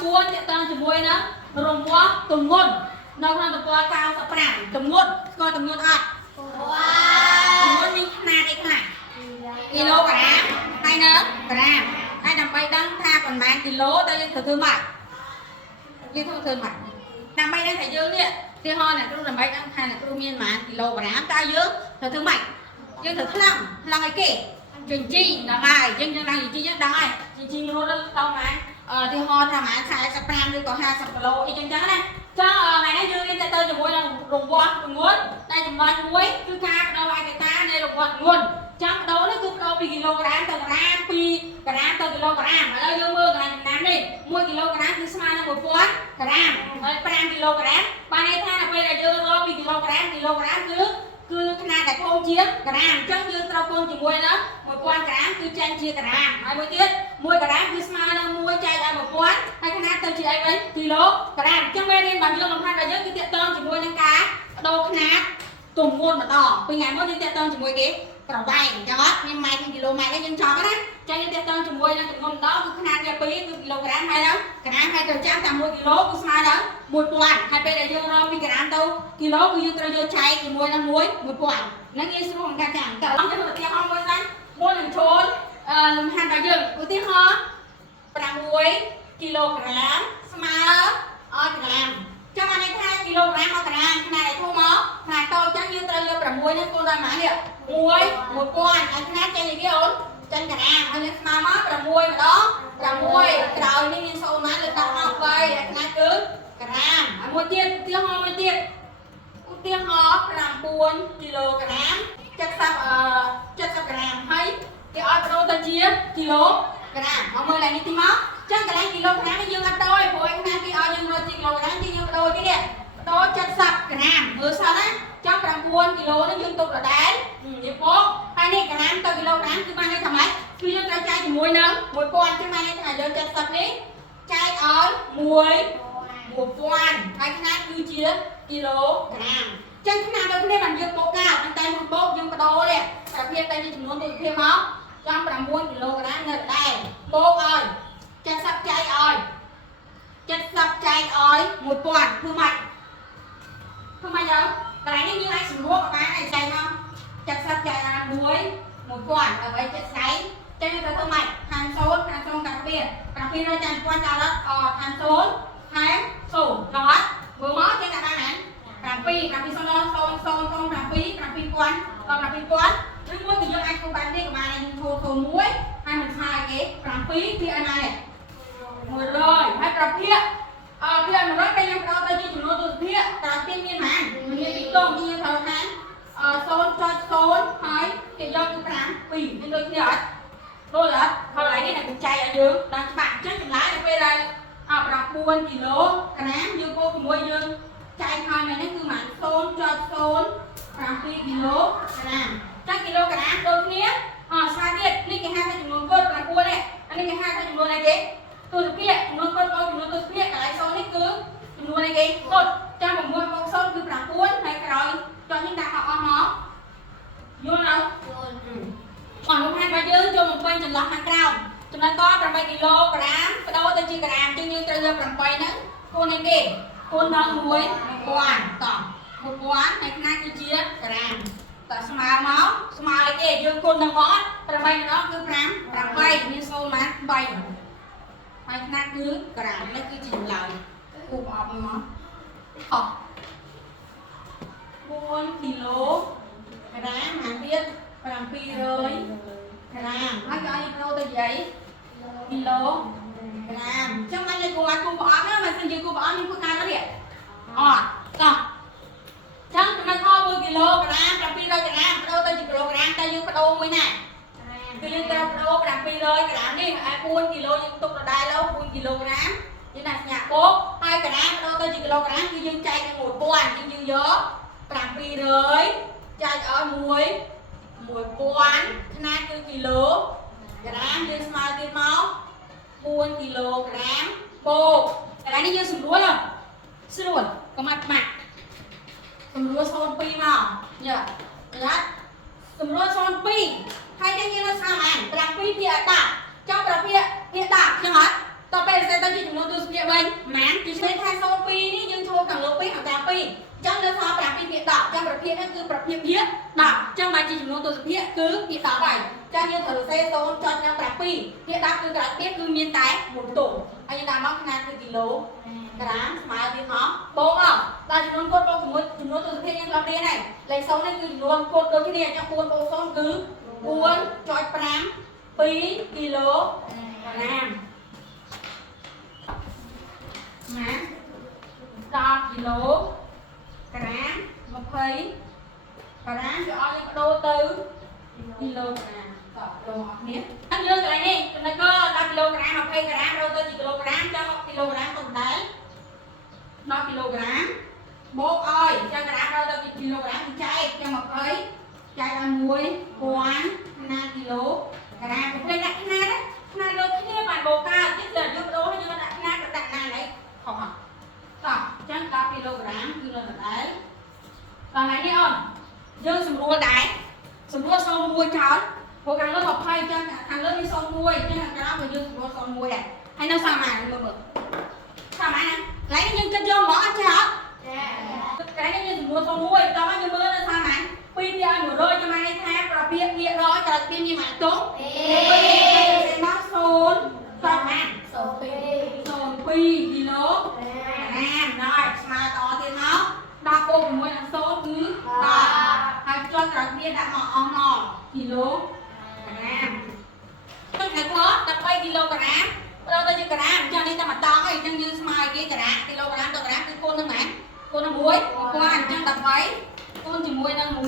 4តតាំងជាមួយនឹងរង្វាស់ទម្ងន់នៅក្នុងទំព័រ95ទម្ងន់ស្គាល់ទម្ងន់អត់ទម្ងន់មានຂະຫນាតអីខ្លះគីឡូក្រាមហើយនៅក្រាមហើយដើម្បីដឹងថាប៉ុន្មានគីឡូតើយើងត្រូវធ្វើម៉េចយើងធ្វើម៉េចដើម្បីដឹងថាយើងនេះទីហោអ្នកគ្រូដើម្បីដឹងថាអ្នកគ្រូមានប៉ុន្មានគីឡូក្រាមតើយើងត្រូវធ្វើម៉េចយើងត្រូវថ្លឹងឲ្យគេចិញ្ជីហ្នឹងហើយយើងដឹងចិញ្ជីយើងដឹងហើយចិញ្ជីរត់ដល់ប៉ុន្មានទីហោថាប្រហែល45ឬក៏50គីឡូអីចឹងណាចាថ្ងៃនេះយើងរៀនទៅជាមួយនឹងរង្វាស់ទម្ងន់តែចំណុចមួយគឺការបដូរឯកតានៃរង្វាស់ទម្ងន់ចាំបដូរនេះគឺបដូរពីគីឡូក្រាមទៅក្រាមពីក្រាមទៅគីឡូក្រាមឥឡូវយើងមើលកន្លែងចំណាំនេះ1គីឡូក្រាមគឺស្មើនឹង1000ក្រាមហើយ5គីឡូក្រាមបានន័យថាដល់ពេលដែលយើងរកពីគីឡូក្រាមគឺຂະຫນាតតែធំជាងក្រាមអញ្ចឹងយើងត្រូវគុណជាមួយនឹង1000ក្រាមគឺចេញជាក្រាមហើយមួយទៀត1ក្រាមគឺស្មើនឹង1ចែកឲ្យ1000ហើយຂະຫນាតទៅជាអីវិញគីឡូក្រាមអញ្ចឹងមេរៀនរបស់យើងលំហាត់របស់យើងគឺទាក់ទងជាមួយនឹងការបដូរຂະຫນាតទម្ងន់ម្ដងពីថ្ងៃមុនយើងទាក់ទងជាមួយគេប្រវែងអញ្ចឹងអត់មានម៉ែត្រនិងគីឡូម៉ែត្រទេយើងចង់ណាចាយើងទាក់ទងជាមួយនឹងទម្ងន់ម្ដងគឺຂະຫນាតវា2គឺគីឡូក្រាមហើយដល់ក្រាមហើយត្រូវចាំតែ1គីឡូគឺស្មើនឹង1000ហើយពេលដែលយើងរកពីក្រាមទៅគីឡូគឺយើងត្រូវយកចែកជាមួយនឹង1000ហ្នឹងងាយស្រួលក្នុងការចាំតើយើងឧទាហរណ៍មួយសិនមុននឹងចូលលំហាត់របស់យើងឧទាហរណ៍6គីឡូក្រាមស្មើអត់ក្រាមចាំអានេះថាគីឡូក្រាមអត់ក្រាមຂະຫນាតឲ្យធំមកຂະຫນាតតូចអញ្ចឹងយើងត្រូវយក6នេះគុណដល់ប៉ុន្មាននេះ1000ហើយຂະច្នៃវាអូនចេញក្រាមហើយយើងស្មើមក6ម្ដង6ក្រោយនេះមាន0ម៉ានលើដាក់មក3ហើយຂະច្នៃគឺក្រាមហើយមួយទៀតឧទាហរណ៍9គីឡូក្រាម70ក្រាមហើយគេឲ្យបដូរទៅជាគីឡូក្រាមមកមើលឡើងនេះទីមកចឹងកន្លែងគីឡូក្រាមនេះយើងអត់ដូរព្រោះឯខាងគេឲ្យយើងរកជាគីឡូក្រាមជាយើងបដូរទៀតបដូរ70ក្រាមមើលសិនណាចង់9គីឡូនេះយើងទុកដដែលនេះបងហើយនេះក្រាមទៅគីឡូក្រាមគឺបានន័យថាម៉េចគឺយើងត្រូវចែកជាមួយនឹង1000ចឹងបានន័យថាយើង70នេះចែកឲ្យ1000ហើយຂະຫນាតគឺជាគីឡូក្រាមចឹងຂະຫນាតដូចគ្នាបានយើងបូកកាត់តែមួយបូកយើងបដូរនេះប្រភេទតែចំនួនទូទៅភាពមកចំ9គីឡូក្រាមនៅដដែលបូកឲ្យ70ចែកឲ្យ1000ធ្វើម៉េចយកកន្លែងនេះយើងអាចសម្រួលក៏បានអាចចែកមក70ចែកឲ្យ1000ដើម្បីចិត្តស្អែកចឹងយើងត្រូវធ្វើម៉េចខាង0ខាង0កាត់700ចាញ់1000ដល់អត់ខាង0ខាង0ដល់អត់មើលមកចេះតែបានណា7 0 0 0 7 7000ដល់7000ឬមួយគឺយើងអាចធ្វើបែបនេះក៏បានយើងធ្វើ1ហើយមិនស្មើគេ7ភាគឲ្យណា100ហើយប្រភេទភាគ100ពេលយើងបដូរទៅជាចំនួនទូភាគតើទៀតមានប៉ុន្មានមានពីតងយើងត្រូវថា0.0ហើយគេយកគឺ7មានដូចគ្នាអត់ដូចអត់ហើយកន្លែងនេះអ្នកចែកឲ្យយើងដល់ច្បាស់អញ្ចឹងចម្លើយដល់ពេលដែល9គីឡូក្រាមយើងបូកជាមួយយើងចែកហើយមែននេះគឺប្រហែល0.07គីឡូក្រាមចាគីឡូក្រាមដូចគ្នាស្មើទៀតនេះគេហៅថាចំនួនគត់9នេះអានេះគេហៅថាចំនួនអីគេទូរភាគចំនួនគត់បូកចំនួនទូរភាគកន្លែង0នេះគឺចំនួនអីគេគត់ចាំ6បូក0គឺ9ហើយក្រោយចុះនេះដាក់មកអស់មកយល់អត់លំហាត់របស់យើងចូលបំពេញចន្លោះខាងក្រោមចំណុចក8គីឡូក្រាមបដូរទៅជាក្រាមជាងយើងត្រូវយក8ហ្នឹងគូនឲ្យគេគូនដល់1000តោះ1000ហើយខ្នាតគឺជាក្រាមតើស្មើមកស្មើឲ្យគេយើងគុណនឹងមក8ម្ដងគឺ5 8មាន0ម៉ាន3ហើយខ្នាតគឺក្រាមនេះគឺជាចម្លើយគូបអបមកអស់4គីឡូក្រាមអាទៀត700ក្រាមហើយក៏ឲ្យប្រូទៅយាយគីឡូក្រាមចឹងមិនលេគូឲ្យគូប្រអប់ណាមិនសិនជាគូប្រអប់មានគូកើតអត់ទេអត់តោះចឹងចំណុចខ1គីឡូក្រាម700ក្រាមបដូរទៅជាគីឡូក្រាមតែយើងបដូរមួយណាគឺយើងត្រូវបដូរ700ក្រាមនេះហើយ4គីឡូយើងទុកដដែលទៅ4គីឡូក្រាមយើងដាក់សញ្ញាបូកហើយក្រាមបដូរទៅជាគីឡូក្រាមគឺយើងចែកនឹង1000យើងយក700ចែកឲ្យ1000ខ្នាតគឺគីឡូក្រាមយើងស្មើទៀតមក4គីឡូក្រាមបូកកន្លែងនេះយើងស្រួលអត់ស្រួលកុំអត់បាក់សម្រួល02មកយ៉ាយ៉ាសម្រួល02ហើយយើងនៅស្អាត7ភាគ10ចង់ប្រភេទភាគ10ចឹងអត់តទៅពេលសេទៅជាចំនួនទូសភាគវិញ 2ទៀត10គឺក្រៅទៀតគឺមានតែ1តុងហើយយើងដាក់មកខ្នាតគឺគីឡូក្រាមស្មើទៀតមកបងអត់ដល់ចំនួនកូដបងជាមួយចំនួនទស្សនវិជ្ជាយើងធ្លាប់រៀនហើយលេខ0នេះគឺចំនួនកូដដូចគ្នាអញ្ចឹង4បូក0គឺ4.5 2គីឡូក្រាមណា10គីឡូក្រាម20ក្រាមគេឲ្យយើងបដូរទៅគីឡូក្រាមតោះបងអរគ្នាអញ្ចឹងយើងកន្លែងនេះចំណុចក៏10គីឡូក្រាម20ក្រាមបដូរទៅជាគីឡូក្រាមចុះគីឡូក្រាមក៏ដែរ10គីឡូក្រាមបូកឲ្យអញ្ចឹងក្រាមបដូរទៅគីឡូក្រាមគឺចែកយ៉ាង20ចែកឲ្យ1000ណាគីឡូក្រាមទៅលេខដាក់ខ្នាតដូចគ្នាបានបូកកើតទៀតគឺយើងបដូរឲ្យយើងដាក់ខ្នាតទៅដាក់ណានេះខុសអត់តោះអញ្ចឹង10គីឡូក្រាមគឺនៅដដែលដល់ថ្ងៃនេះអូនយើងស្រួលដែរស្រួល01ចោលព្រោះខាងលើ20អញ្ចឹងខាងលើមាន01អញ្ចឹងខាងក្រោមក៏យើងស្រួល01ដែរហើយនៅសាមញ្ញមើលសាមញ្ញណាកន្លែងនេះយើងគិតយកមកអត់ចេះអត់ចាកន្លែងនេះយើងស្រួល01ដល់មកយើងមើលនៅសាមញ្ញ2ទៀតឲ្យ100ចាំឯថាប្រពាក្យពាក្យរយក្រោយពីមានម៉ាក់តុង2មក0ស្អាត02គីឡូណាដល់ស្មើតទៀតមក10បូក6នឹង0គឺ10ហើយចុះក្រោយពីដាក់មកអស់មកគីឡូក្រាមទឹកហើយគាត់13គីឡូក្រាមដល់ទៅជាក្រាមអញ្ចឹងនេះតែម្ដងហើយអញ្ចឹងយើងស្មើឲ្យគេក្រាមគីឡូក្រាមទៅក្រាមគឺគុណនឹងម៉ានគុណនឹង1គាត់អញ្ចឹង13គុណជាមួយនឹង1000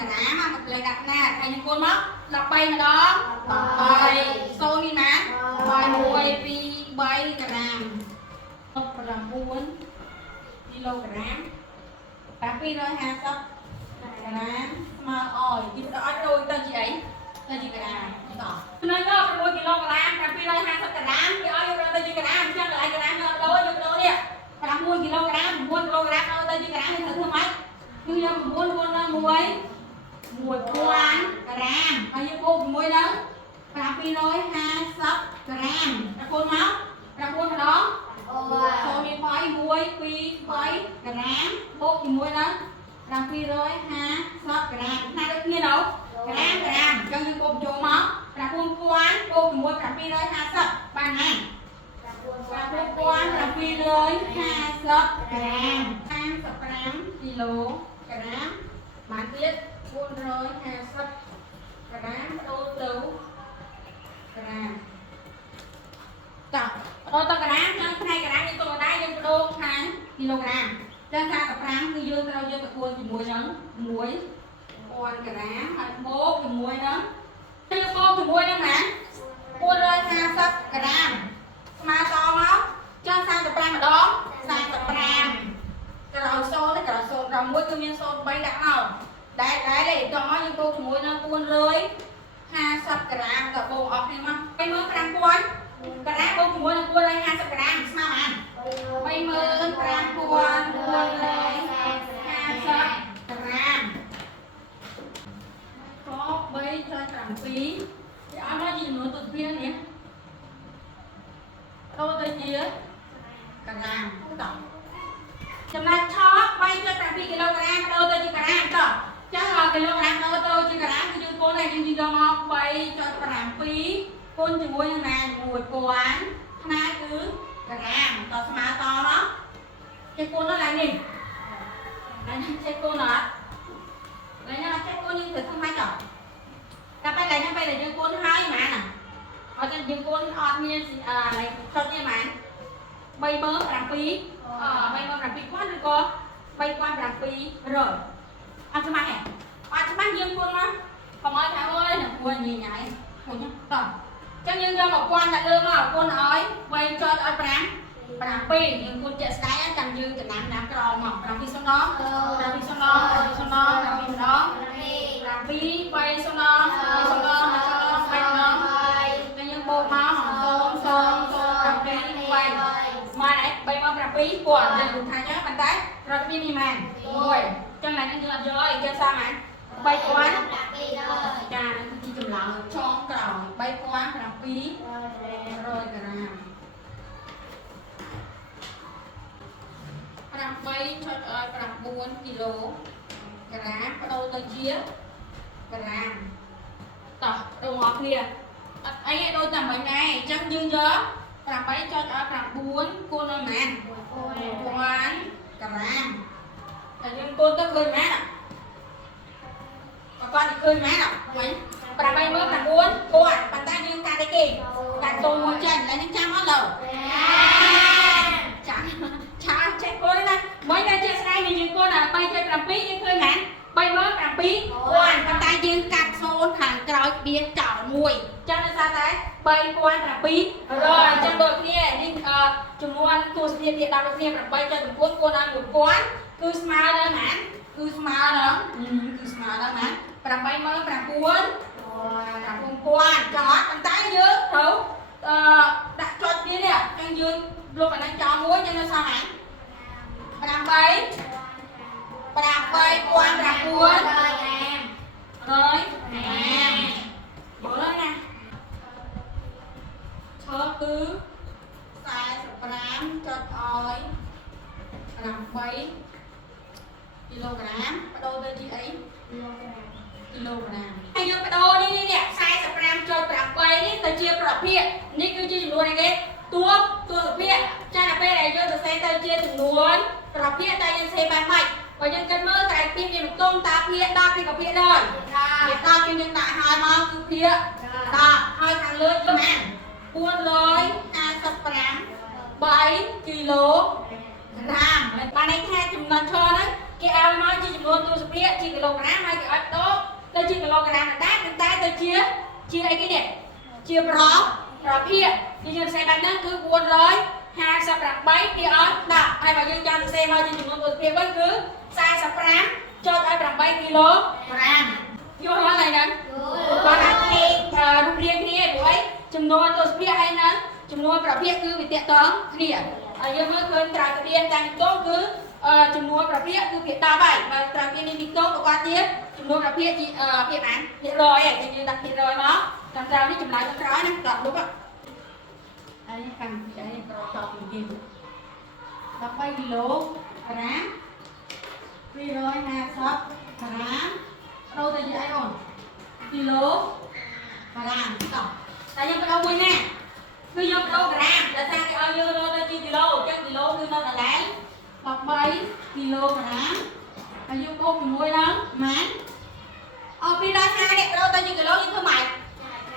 ក្រាមមកលេខដាក់ណាហើយនឹងគុណមក13ម្ដង13 0នេះណា1 2 3ក្រាម9គីឡូក្រាម250ក្រាមស្មើអយទីដល់ឲ្យដូចទៅជាអីទៅជាក្រាមតោះចំណុចនោះ6គីឡូក្រាម250ក្រាមគេឲ្យយកទៅជាក្រាមអញ្ចឹងកន្លែងក្រាមយកដូរយកដូរនេះ6គីឡូក្រាម9គីឡូក្រាមឲ្យទៅជាក្រាមនេះធ្វើម៉េចគឺយក9គុណនឹង1 1000ក្រាមហើយយើងបូកជាមួយនឹង750ក្រាមតែគុណមក9ម្ដងចូលមាន2 1 2 3ក្រាមបូកជាមួយនឹង750ក្រាមណាដូចគ្នានៅក្រាមអញ្ចឹងយើងបូកចូលមក9000បូកជាមួយ750បានណា9750ក្រាម35គីឡូក្រាមបានទៀត450ក្រាមបដូរទៅក្រាមតោះបដូរទៅក្រាមយើងផ្នែកក្រាមយើងទៅដែរយើងបដូរខាងគីឡូក្រាមចឹង45គឺយើងត្រូវយកទៅគួនជាមួយនឹង1000ក្រាមហើយបូកជាមួយនឹងយើងបូកជាមួយនឹងណា450ក្រាមស្មើតមកចឹង35ម្ដង35ក្រោយ0នេះក្រោយ0ក្រោយ1គឺមាន03ដាក់មកដែរទេតោះមកយើងបូកជាមួយនឹង450ក្រាមក៏បូកអស់គ្នាមក25000ក្រាមបូកជាមួយនឹង450ក្រាមស្មើបាន25450ក្រាមក៏3.7វាអត់មកជាចំនួនទស្សនវិជ្ជានេះចូលទៅជាក្រាមតោះចំណែកឆ3.7គីឡូក្រាមចូលទៅជាក្រាមតោះចឹងគីឡូក្រាមចូលទៅជាក្រាមគឺយើងគូនហើយយើងយកមក3.7គុណជាមួយនឹងណា1000ផ្នែកគឺក្រាមតស្មើតមកចេះគុណដល់ឡើងនេះចេះគុណអត់ឡើងណាចេះគុណយើងទៅធ្វើម៉េចតតែពេលឡើងពេលយើងគុណហើយហ្មងណាអត់យើងគុណអត់មានចុចនេះហ្មង37007គាត់ឬក៏3700អត់ច្បាស់ទេអត់ច្បាស់យើងគុណមកកុំឲ្យថាអើយនឹងគួរញ៉ៃគុណតោះចឹងយើងយក1000ដាក់លើមកគុណឲ្យ3ចុចឲ្យ7យើងគុណជាក់ស្ដែងចាំយើងចំណាំតាមក្រមក7សំណង7សំណង7សំណង7ម្ដង7 3សំណង2សំណង2សំណង3សំណងហើយយើងបូកមក0 0 0 7 3មក3មក7000យើងថាចឹងប៉ុន្តែរត់មានម៉ាន1ចឹងឡើយនឹងយើងអត់យកអីគេសាមហ្នឹង3000ចាទីចម្លើយចងក្រោយ3700ក្រាម8.9គីឡូក្រាមបដូរទៅជាក្រាមតោះបងប្អូនគ្នា ấy đôi tầm mấy này chắc dương nhớ làm bấy cho làm buồn cô nó màn quán cả ram nhưng cô tôi khơi má và con thì khơi má nào mấy bà bay mới làm buồn cô ạ bàn tay dương ca đây kì đặt tôi ngồi chân là những trăm hết rồi chả chạy cô đấy này mấy cái chơi này mình như cô là bay chơi làm pí nhưng khơi má bay mới làm pí quan bàn tay dương cắt xôn hàng còi bia chảo mùi cho nên sao thế bay quan làm pí rồi trong đội kia đi chúng muốn tôi sẽ điện đạo đội kia làm bay cho chúng quân cô ăn một quán cứ smart đó mà cứ smart đó mà làm bay mới làm cuốn quan cho bàn tay dương thấu đặt cho đi nè trong dương luôn bạn đang cho muối cho nên sao hả làm bay quan làm cuốn rồi bỏ lên nè cho cứ sai gram cho oi làm 7 kg bắt đầu tới chị ấy kg hay vô bắt đầu đi nè sai gram cho làm 7 đi tới chiaประเภท นี่คือจำนวนอะไรตัวประเภทcha là này vô từ xe tới chia จำนวนประเภทใจยังเซบานใหม่và dân cân mơ tại phim gì một tôm ta phía đo khi có phía rồi việt đo kim dân tại hai món cứ phía đo hai thằng lớn cho mẹ buôn lối 20 gram 7 kg bà này hai chùm lần cho đấy cái ao nói chỉ chùm luôn tôi sẽ biết chỉ kg hai cái ớt đó tôi chỉ kg là đát người ta tôi chia ấy cái này chia rồi phía thì dân xe bán cứ buôn lối 20 gram 7 kia ớt đọc hay bà dân cho xe mà chỉ chùm luôn tôi phía vẫn cứ sai sắp gram cho ai bằng 7 kg vô hóa này nè còn là khi rung riêng kia của ấy chùm nôn tôi biết hay nè chùm nôn bảo biết cứ bị tiện toán kia giờ mới khơi trà cái biên đang tốt cứ chùm nôn bảo biết cứ việc đào bảy và trà biên đi tốt của qua tiếp chùm nôn bảo biết chị việc án hiện rồi ấy thì đặt hiện rồi nó làm sao đi chùm lại trong trái nè đọc đúng không đây cầm cái chọc gì đọc 7 kg rồi hà sắp gram đâu thì ai ổn kilo gram tổng tại nhưng đâu quên nè cứ vô đâu gram là sang cái ao vô đâu chi kilo chắc kilo cứ nó là lấy bọc 7 kg ở vô cô mình mua đó mán pi ra hai đẹp đâu tao chi kilo như thương mại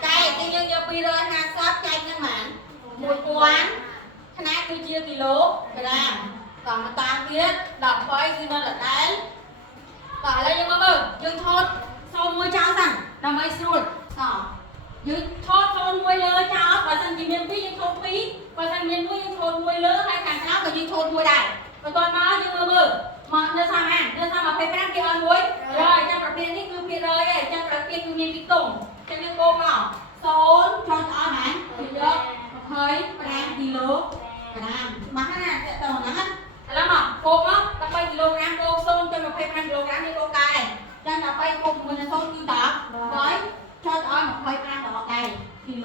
cây tự nhiên vô pi ra hai sắp cây nhân mạn một quán khả năng cứ chia kilo gram còn mà ta biết đọc với khi nó là đấy bảo là nhưng mà mơ dương thốt sau mua trao rằng là mấy rồi dương thốt thôn mua lơ trao và sang chỉ miền dương thốt phí và sang miền dương thốt mua lơ hai thằng trao và dương thốt mua đại và toàn máu nhưng mà mơ mà nó sao mà phải bán kia ăn muối rồi trong đặc biệtនេះគឺភាគរយឯងtrong đặc biệtគឺមានពីតុងចឹងយើងកូនមក0cho nó hả thì được 25 kg mà ha sẽ tao nắng lắm mà cô á tao bay kg cô xôn cho 25 kg đi cô cài cho tao bay cô mình là xôn như đó với cho tao 25 đỏ cài kg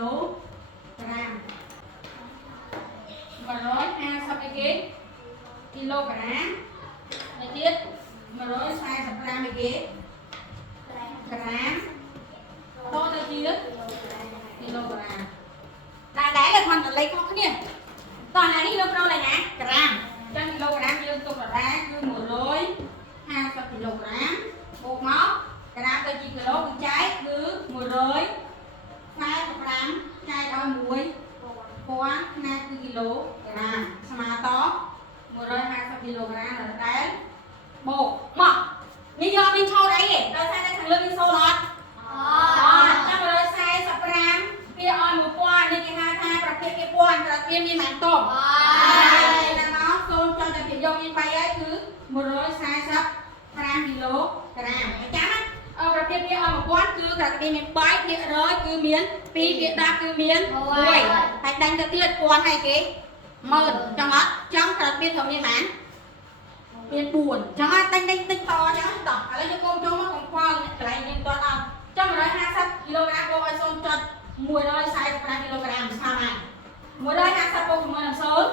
và rồi ha sao cái ghế kg này tiếp mà rồi sai sắp gram cái ghế gram to tới chi đấy kg đại đáy là hoàn lấy khó khăn toàn là kg này nè gram trăm kg dương tục là ra cứ 120 kg bột móc gram tới chi kg cứ trái cứ 120 gram trái đôi muối quá 50 kg mà to 120 kg là đấy bột móc như do bên sau đấy nhỉ tôi sai đây thằng lưng đi sâu lọt trong rồi sai sập gram kia on một quan nên cái hai thang và kia cái quan và kia như mảng tổ là nó xôn cho cái việc dùng như vậy ấy cứ 120 kg chán á và kia on một quan cứ cả cái miếng bái kia rồi cứ miếng pi kia đa cứ miếng rồi hãy đánh cái tiết quan hay cái mờn trong đó trong cả biên thống như mảng biên buồn chẳng ai đánh to chẳng tỏ là cho cô cho nó còn qua lại nhìn to nào trong rồi 20 kg cô ai xôn cho 120 kg sao mà 120 cô chúng mình số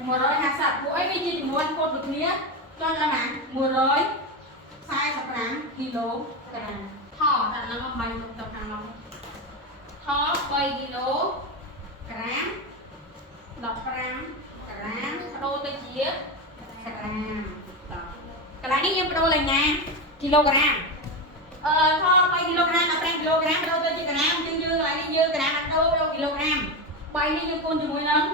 120 cô ấy mới chỉ muốn cô được nghĩa cho bạn 120 kg thỏ đặt nó bay tập hàng nó 3 kg ក្រាម15ក្រាមបដូរទៅជាក្រាមបាទកន្លែងនេះយើងបដូរឡើងណាគីឡូក្រាមថ3 kg 15 kg បដូរទៅជាក្រាមយើងកន្លែងនេះយើងក្រាមបដូរគីឡូក្រាម3នេះយើងគុណជាមួយនឹង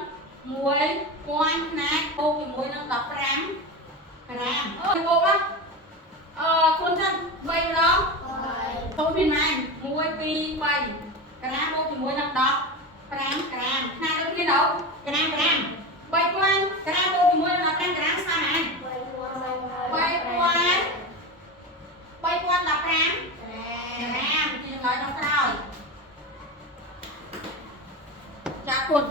1.5ផ្នែកបូកជាមួយនឹង15ក្រាមអូយបូកគុណទៅ3ម្ដងបូកពីណា1 2 3ក្រាមបូកជាមួយនឹង15ក្រាមផ្នែកដូចគ្នាđâuក្រាម3000ក្រាមបូកជាមួយនឹង15ក្រាមស្មើណា3000 3015ក្រាមជាចំណុចក្នុងក្រោយចាគុណ